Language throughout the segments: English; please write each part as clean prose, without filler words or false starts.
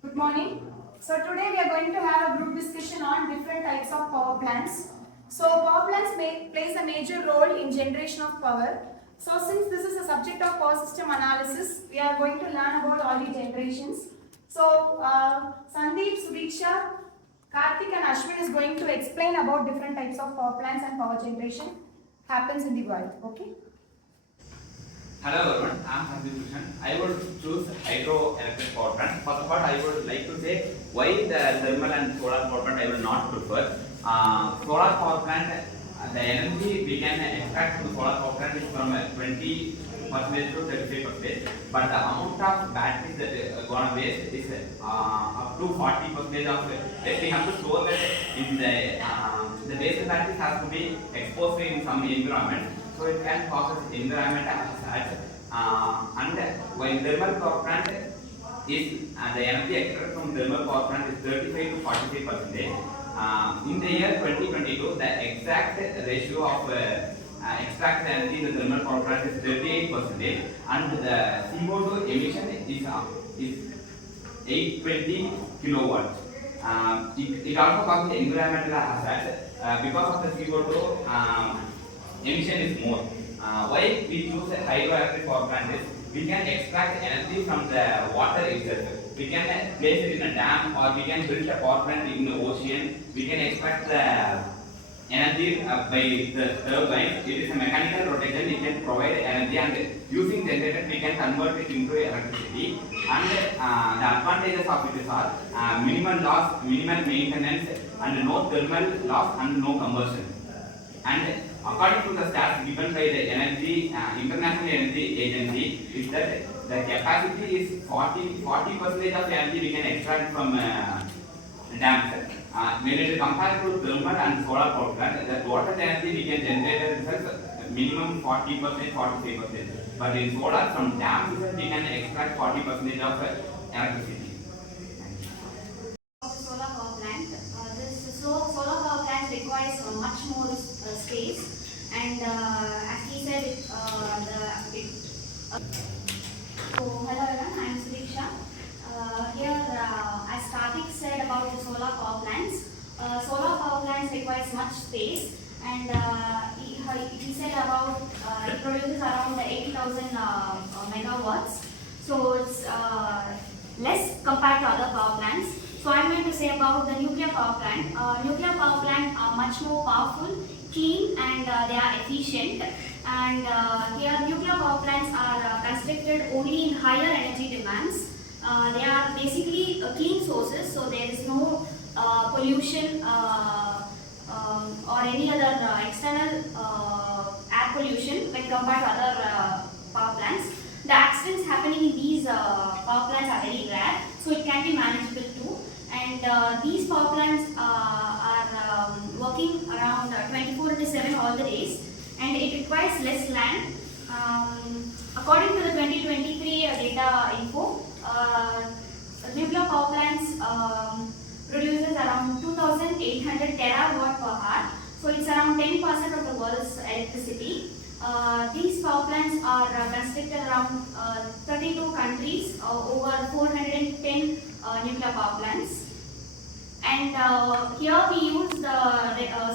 Good morning. So today we are going to have a group discussion on different types of power plants. So power plants plays a major role in generation of power. So since this is a subject of power system analysis, we are going to learn about all the generations. So Sandeep, Sudiksha, Karthik and Ashwin is going to explain about different types of power plants and power generation happens in the world. Okay. Hello everyone, I am Sandeep Krishnan. I would choose hydroelectric power plant. First of all, I would like to say why the thermal and solar power plant I will not prefer. Solar power plant, the energy we can extract from solar power plant is from 20% to 35%, but the amount of batteries that gonna waste is up to 40% of that we have to store that in the waste batteries has to be exposed in some environment, so it can cause environment hazard. And while thermal power plant is the energy extracted from thermal power plant is 35 to 45%. In the year 2022, the exact ratio of extract energy in the thermal power plant is 38%, and the CO2 emission is 820 kilowatts. It also causes environmental hazard because of the CO2 emission is more. Why we choose a hydroelectric power plant is we can extract energy from the water itself. We can place it in a dam, or we can build a power plant in the ocean. We can extract the energy by the turbine. It is a mechanical rotation. It can provide energy, and using generator we can convert it into electricity. And the advantages of it are minimal loss, minimal maintenance, and no thermal loss and no combustion. And according to the stats given by the International Energy Agency, is that the capacity is 40% of energy we can extract from dams. When it is compared to thermal and solar power plant, the total energy we can generate is minimum 40%, 45%. But in solar, from dams we can extract 40% of electricity. Of the solar power plant. Solar power plant requires much more space, and as he said, so hello everyone, I am Sudiksha. Here, as Karthik said about the solar power plants requires much space, and he said about it produces around 80,000 megawatts. So it's less compared to other power plants. So I'm going to say about the nuclear power plant. Nuclear power plants are much more powerful, clean, and they are efficient. And here nuclear power plants are constructed only in higher energy demands. They are basically clean sources, so there is no pollution or any other external air pollution when compared to other power plants. The accidents happening in these power plants are very rare, so it can be manageable too. And these power plants are working around 24/7 all the days, and it requires less land. According to the 2023 data info, nuclear power plants produces around 2,800 terawatt per hour. So it's around 10% of the world's electricity. These power plants are constructed around 32 countries, over 410 nuclear power plants. And here we use the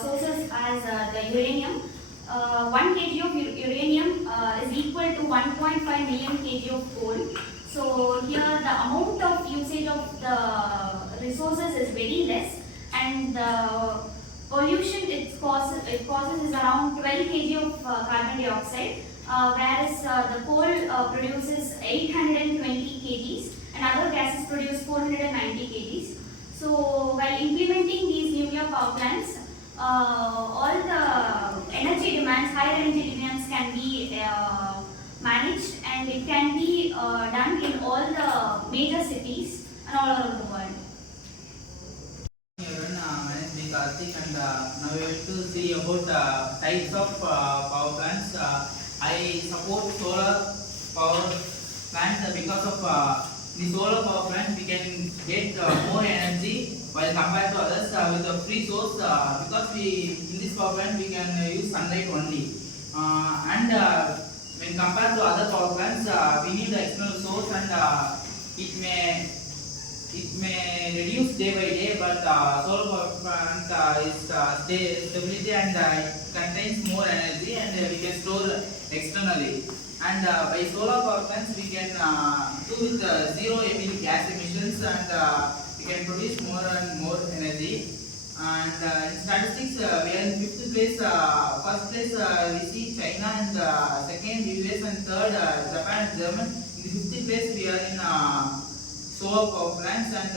sources as the uranium. 1 kg of uranium is equal to 1.5 million kg of coal. So here the amount of usage of the resources is very less, and the pollution it causes is around 12 kg of carbon dioxide, whereas the coal produces 820 kgs, and other gases produce 490 kgs. So while implementing these nuclear power plants, all the energy demands, higher energy demands can be managed, and it can be done in all the major cities and all over the world. Everyone, my name is Karthik, and now we have to see about types of power plants. I support solar power plants because of the solar power plant we can get more energy while compared to others with a free source, because we in this power plant we can use sunlight only, and when compared to other power plants we need the external source, and it may it may reduce day by day, but solar power plant is stability and it contains more energy and we can store externally. And by solar power plants we can do with zero gas emissions and we can produce more and more energy. And in statistics we are in fifth place. First place we see China and second US and third Japan and Germany. In the fifth place we are in solar power plants, and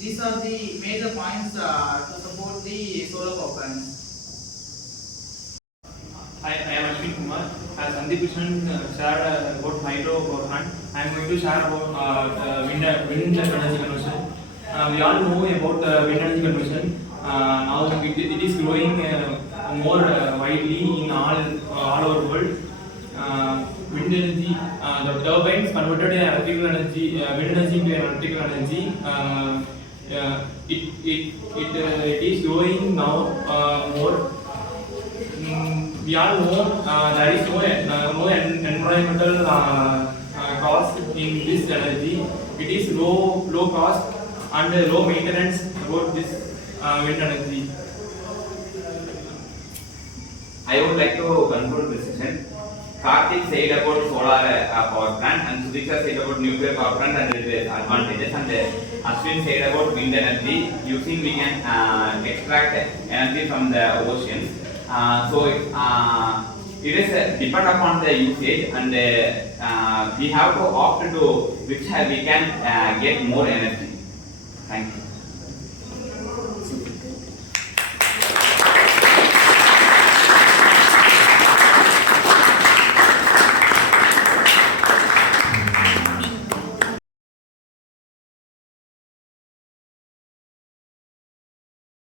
these are the major points to support the solar power plants. Hi, I am Ashwin Kumar. As Sandeep Krishnan shared about hydro power plant, I am going to share about wind energy conversion. We all know about wind energy conversion. Now it is growing more widely in all over world. Wind energy, the turbines converted electrical energy, wind energy into electrical energy. It is growing now more. We all know there is no environmental cost in this energy. It is low cost and low maintenance about this wind energy. I would like to conclude this session. Karthik said about solar power plant and Sudiksha said about nuclear power plant and its advantages, and Ashwin said about wind energy. Using we can extract energy from the oceans. So it is depend upon the usage, and we have to opt to which we can get more energy. Thank you.